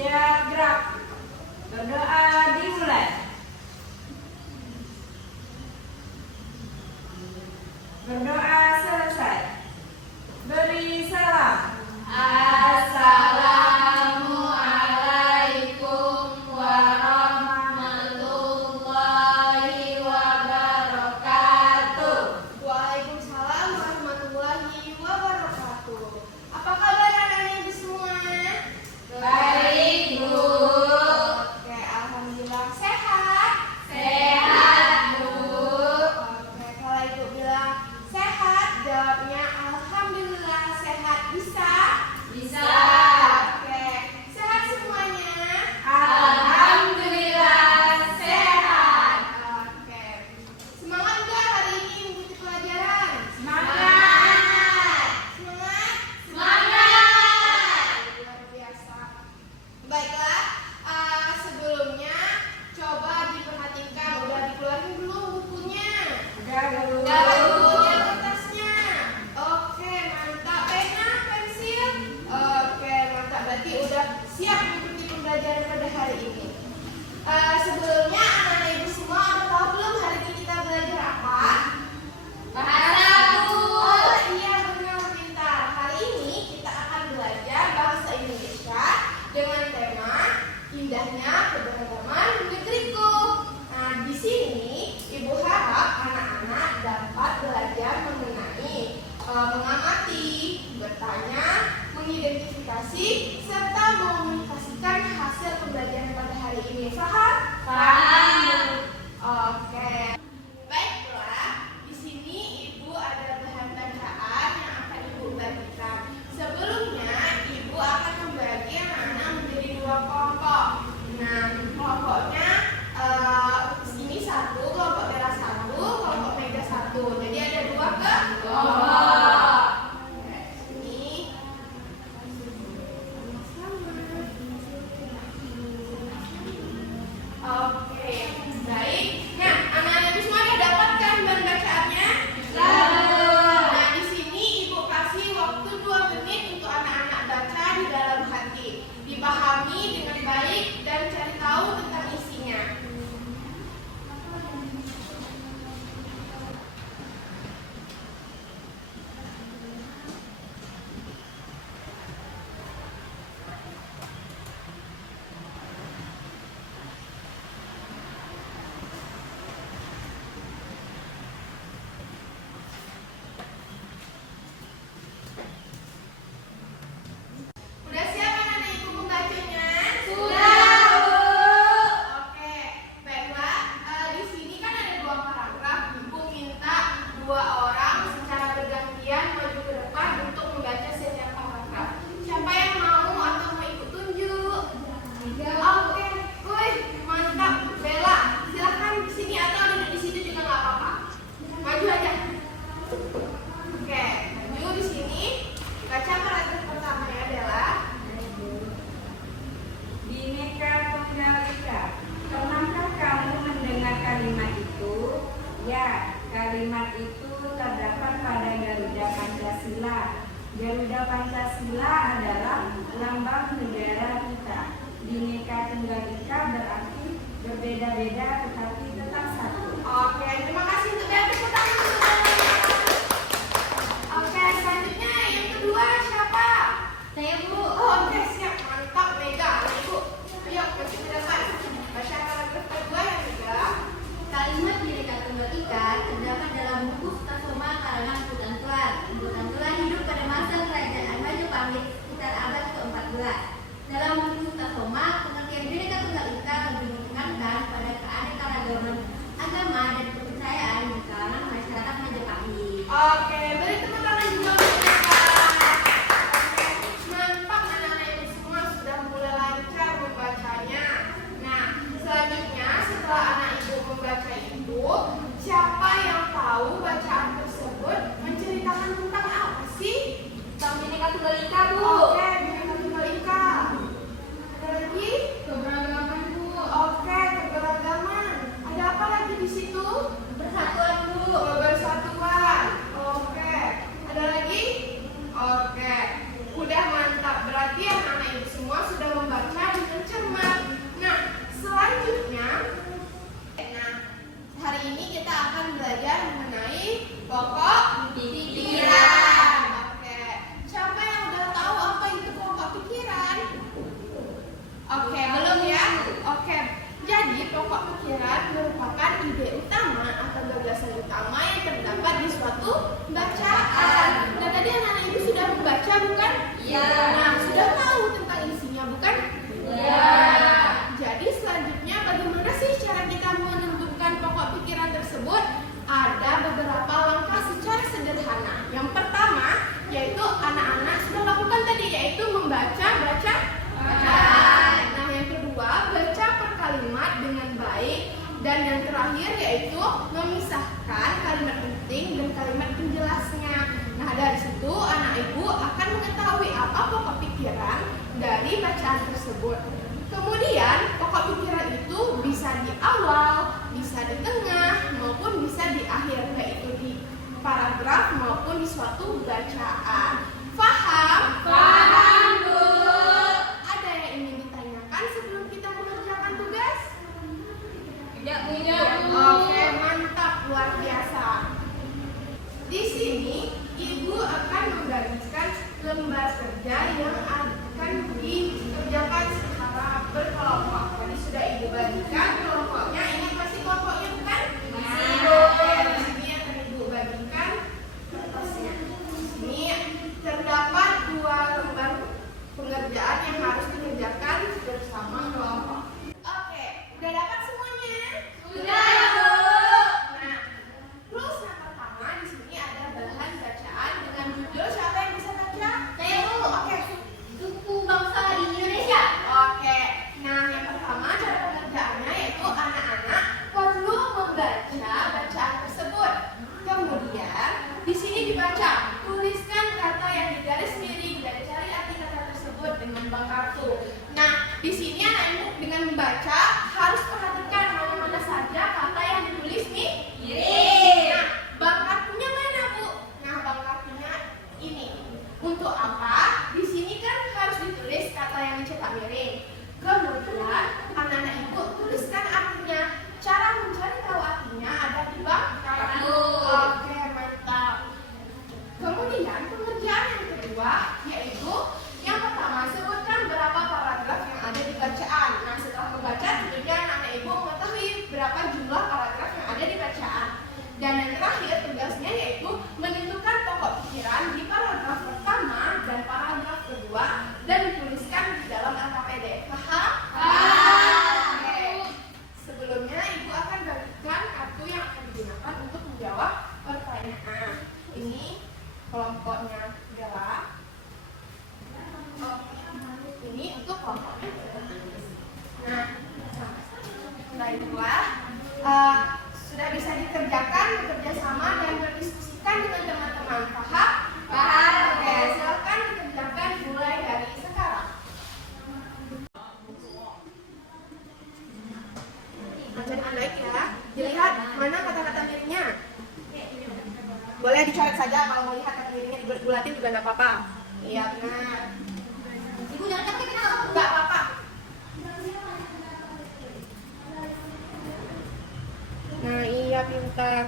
Siap gerak. Berdoa dimulai. Berdoa selesai. Beri salam. Assalamualaikum warahmatullahi wabarakatuh. Waalaikumsalam warahmatullahi wabarakatuh. Apa kabar anak-anak ibu semua? Baik, Bu. Oke, alhamdulillah sehat. Sehat, Bu. Oke, kalau ibu bilang sehat, jawabnya alhamdulillah sehat. Bisa? Bisa. Oke, sehat semuanya. Alhamdulillah sehat. Oke, semangat nggak hari ini mengikuti pelajaran? Semangat. Semangat? Semangat. Luar biasa. Baiklah, sebelumnya coba diperhatikan, udah dikeluarin belum bukunya? Udah, Bu. Udah bukunya, kertasnya. Oke, mantap. Pena, pensil. Oke, mantap. Berarti udah siap mengikuti pembelajaran pada hari ini. Sebelumnya anak-anak ibu semua udah tahu belum hari ini kita belajar apa? Bahasa, Bu. Oh iya, benar, pintar. Hari ini kita akan belajar bahasa Indonesia dengan tema indahnya keberagaman negeriku. Nah, di sini ibu harap anak-anak dapat belajar mengenai mengamati, bertanya, mengidentifikasi, serta mengomunikasikan hasil pembelajaran pada hari ini. Paham? Paham. Oke. Baiklah, di sini ibu ada bahan bacaan yang akan ibu bagikan. Sebelumnya, ibu akan membagi anak-anak menjadi dua kelompok. Nah, kelompoknya ini satu, kelompok merah satu, kelompok mega satu. Jadi ada dua kelompok. Oke, ini oke, baik. Nah, anak-anak ibu semua udah dapatkan bahan bacaannya? Nah, di sini ibu kasih waktu 2 menit untuk anak-anak baca di dalam hati, dipahami dengan baik dan cari tahu tentang isinya. Udah siap anak-anak ibu membacanya? Sudah, Bu. Oke, baiklah. Di sini kan ada 2 paragraf. Ibu minta 2 orang secara bergantian maju ke depan untuk membaca setiap paragraf. Siapa yang mau atau mau ikut tunjuk? Oke, wih, mantap. Bella, silahkan di sini atau duduk di situ juga nggak apa-apa. Maju aja. Oke, maju di sini. Baca paragraf pertamanya adalah Bhinneka Tunggal Ika. Pernahkah kamu mendengar kalimat itu? Ya, kalimat itu terdapat pada Garuda Pancasila. Garuda Pancasila adalah lambang negara kita. Bhinneka Tunggal Ika berarti berbeda-beda tetapi tetap satu. Oke, terima kasih untuk tepuk tangan dulu. Oke, selanjutnya yang kedua siapa? Saya, Bu. Oh, oke, siap, mantap, Mega. Ibu, ayo baca ke depan. Baca paragraf kedua yang Mega. Kalimat Bhinneka Tunggal Ika terdapat dalam buku Sutasoma karangan Mputan Kelar. Mputan Kelar hidup pada masa Kerajaan Majapahit sekitar abad ke-14. Dalam buku Sutasoma, pengertian Bhinneka Tunggal Ika lebih menekankan pada keanekaragaman agama dan kepercayaan di kalangan masyarakat Majapahit. Oke, beri tepuk tangan juga untuk Mega. Oke, mantap anak-anak ibu semua sudah mulai lancar membacanya. Nah, selanjutnya setelah anak ibu membaca itu, siapa yang tahu bacaan tersebut menceritakan tentang apa sih? Tentang Bhinneka Tunggal Ika, Bu. Oke, Bhinneka Tunggal Ika. Ada lagi? Keberagaman, Bu. Oke, keberagaman. Ada apa lagi di situ? Persatuan, Bu. Kebersatuan. Oke. Ada lagi? Oke. Udah mantap. Berarti anak-anak ibu semua sudah membaca dengan terakhir yaitu memisahkan kalimat penting dan kalimat penjelasnya. Nah, dari situ anak ibu akan mengetahui apa pokok pikiran dari bacaan tersebut. Kemudian pokok pikiran itu bisa di awal, bisa di tengah, maupun bisa di akhir, yaitu di paragraf maupun di suatu bacaan. Paham? Paham, Bu. Ada yang ingin ditanyakan sebelum kita mengerjakan tugas? Tidak punya, Bu. Oke, mantap, luar biasa. Di sini ibu akan membagikan lembar kerja yang akan dikerjakan secara berkelompok. Tadi sudah ibu bagikan kelompoknya. Ini pasti kelompoknya bukan? Oke, di sini akan ibu bagikan kertasnya. Di sini terdapat 2 lembar pengerjaan yang harus dikerjakan bersama kelompok. Oke, udah dapat semuanya? Sudah, Bu. Nah, rules yang pertama di sini ada bahan bacaan dengan judul. Siapa yang bisa baca? Saya, Bu. Oke. Suku bangsa di Indonesia. Oke. Nah, yang pertama cara pengerjaannya yaitu anak-anak perlu membaca bacaan tersebut. Kemudian di sini dibaca, tuliskan kata yang digaris miring dan cari arti kata tersebut dengan bank kartu. Nah, di sini anak ibu dengan membaca harus perhatikan mana-mana saja kata yang ditulis nih. Miring. Nah, bank kartunya mana, Bu? Nah, bank kartunya ini. Untuk apa? Di sini kan harus ditulis kata yang dicetak miring. Kemudian anak-anak ibu tuliskan artinya. Cara mencari tahu artinya ada di bank kartu. Oke, mantap. Kemudian pengerjaan yang kedua yaitu yang pertama sebutkan berapa paragraf yang ada di bacaan. Nah, setelah membaca tentunya anak-anak ibu mengetahui berapa jumlah paragraf yang ada di bacaan. Dan yang terakhir tugasnya yaitu menentukan pokok pikiran di paragraf pertama dan paragraf kedua dan dituliskan di dalam LKPD. Paham? Oke. Sebelumnya ibu akan bagikan kartu yang akan digunakan untuk menjawab pertanyaan. Ini kelompoknya Gala. Ini untuk kelompoknya. Nah, baiklah. Sudah bisa dikerjakan bekerja sama dan berdiskusikan dengan teman-teman. Paham? Paham. Oke, silakan dikerjakan mulai dari sekarang. Baca dengan baik ya. Dilihat mana kata-kata miringnya. Boleh dicoret saja kalau mau lihat kata miringnya dibulatin juga nggak apa-apa. Iya benar. Ibu jangan capek, kita nggak apa-apa. Nggak apa-apa. Nah iya pintar.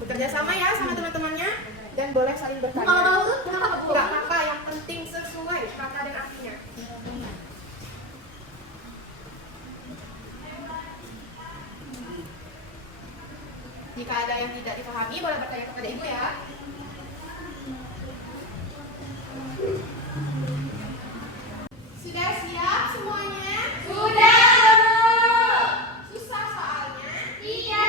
Bekerja sama ya sama teman-temannya dan boleh saling bertanya. Kalau tahu tuh kenapa, Bu? Nggak apa-apa, yang penting sesuai kata dan artinya. Jika ada yang tidak dipahami boleh bertanya kepada ibu ya. Sudah siap semuanya? Sudah, Bu. Susah soalnya? Iya.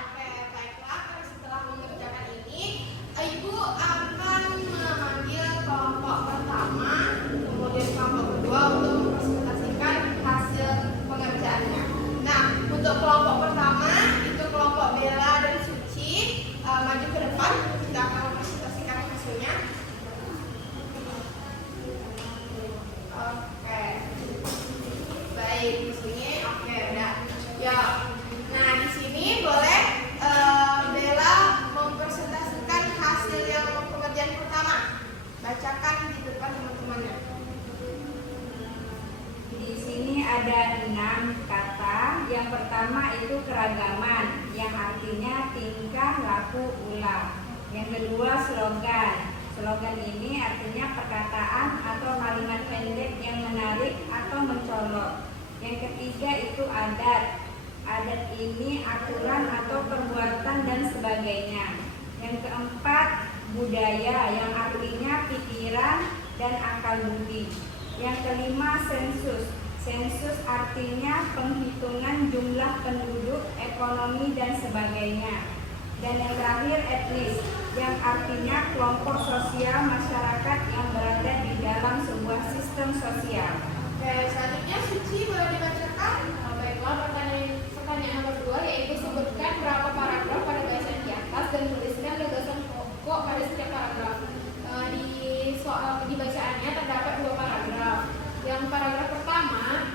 Oke, baiklah. Setelah mengerjakan ini, ibu akan memanggil kelompok pertama, kemudian kelompok kedua untuk mempresentasikan hasil pengerjaannya. Nah, untuk kelompok pertama itu kelompok Bella dan Suci. Maju ke depan, kita akan mempresentasikan hasilnya. Oke, baik di sini. Oke, udah. Ya, nah di sini boleh Bella mempresentasikan hasil yang pengerjaan pertama. Bacakan di depan teman-temannya. Di sini ada 6 kata. Yang pertama itu keragaman, yang artinya tingkah laku ulang. Yang kedua slogan. Slogan ini artinya perkataan atau kalimat pendek yang menarik atau mencolok. Yang ketiga itu adat. Adat ini aturan atau perbuatan dan sebagainya. Yang keempat budaya, yang artinya pikiran dan akal budi. Yang kelima sensus. Sensus artinya penghitungan jumlah penduduk, ekonomi dan sebagainya. Dan yang terakhir etnis, yang artinya kelompok sosial masyarakat yang berada di dalam sebuah sistem sosial. Oke, selanjutnya Suci boleh dibacakan. Baiklah, pertanyaan nomor 2 yaitu sebutkan berapa paragraf pada bacaan di atas dan tuliskan gagasan pokok pada setiap paragraf. Di bacaannya terdapat 2 paragraf. Yang paragraf pertama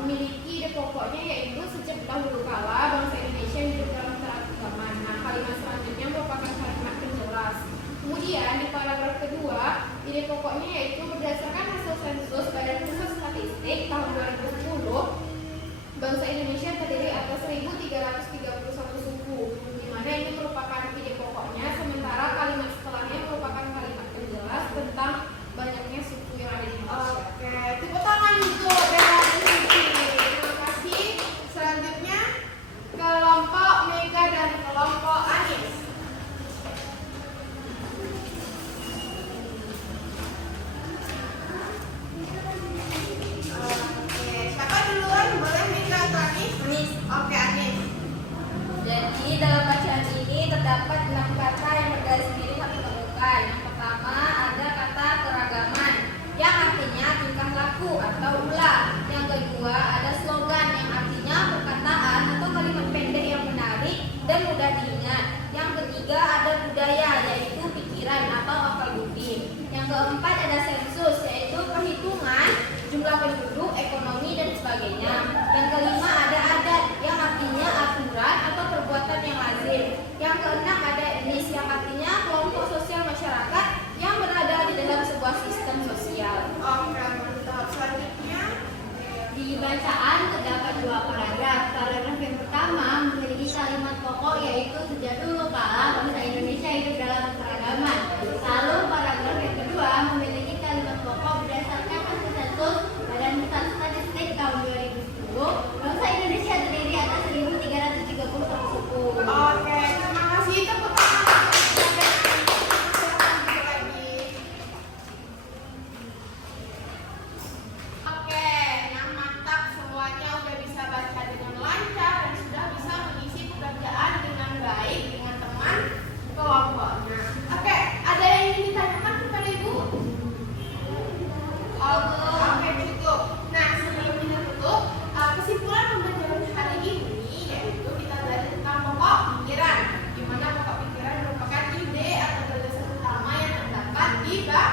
memiliki ide pokoknya yaitu sejak dahulu kala bangsa Indonesia hidup dalam keragaman. Nah, kalimat selanjutnya merupakan kalimat penjelas. Kemudian di paragraf kedua, ide pokoknya yaitu berdasarkan hasil sensus Badan Pusat Statistik tahun 2010, bangsa Indonesia terdiri atas 1.331 suku, di mana ini merupakan ide pokoknya, sementara kalimat setelahnya merupakan kalimat penjelas tentang banyaknya suku yang ada di Indonesia. Oke, tepuk tangan untuk Bella dan Siti. Terima kasih. Selanjutnya kelompok Mega dan kelompok Anis. Oke, siapa duluan? Boleh Mega atau Anis? Anis. Oke, Anis. Jadi dalam bacaan ini terdapat 6 kata yang bergaris miring kami temukan. Yang pertama ada kata keragaman yang artinya tingkah laku atau ulah. Yang kedua ada slogan yang artinya perkataan atau kalimat pendek yang menarik dan mudah diingat. Yang ketiga ada budaya yaitu pikiran atau akal budi. Yang keempat ada sensus yaitu perhitungan jumlah penduduk, ekonomi dan sebagainya. Yang kelima ada adat yang artinya aturan atau perbuatan yang lazim. Yang keenam ada etnis yang artinya kelompok sosial masyarakat yang berada di dalam sebuah sistem sosial. Oke, mantap. Selanjutnya Di bacaan terdapat 2 paragraf. Paragraf yang pertama memiliki kalimat pokok yaitu sejak dulu kala bangsa Indonesia hidup dalam keragaman. Lalu paragraf yang kedua memiliki kalimat pokok berdasarkan hasil sensus Badan Pusat Statistik tahun 2010, bangsa Indonesia terdiri atas 1.331 suku. Oke, terima kasih. Tepuk tangan untuk Mega dan Anis. Silakan duduk lagi. Oke, nah mantap, semuanya udah bisa baca dengan lancar dan sudah bisa mengisi pekerjaan dengan baik dengan teman kelompoknya. Oke, ada yang ingin ditanyakan kepada Ibu? Oke, cukup. Nah, sebelum kita tutup, kesimpulan pembelajaran hari ini yaitu kita belajar tentang pokok pikiran, di mana pokok pikiran merupakan ide atau gagasan utama yang terdapat di bab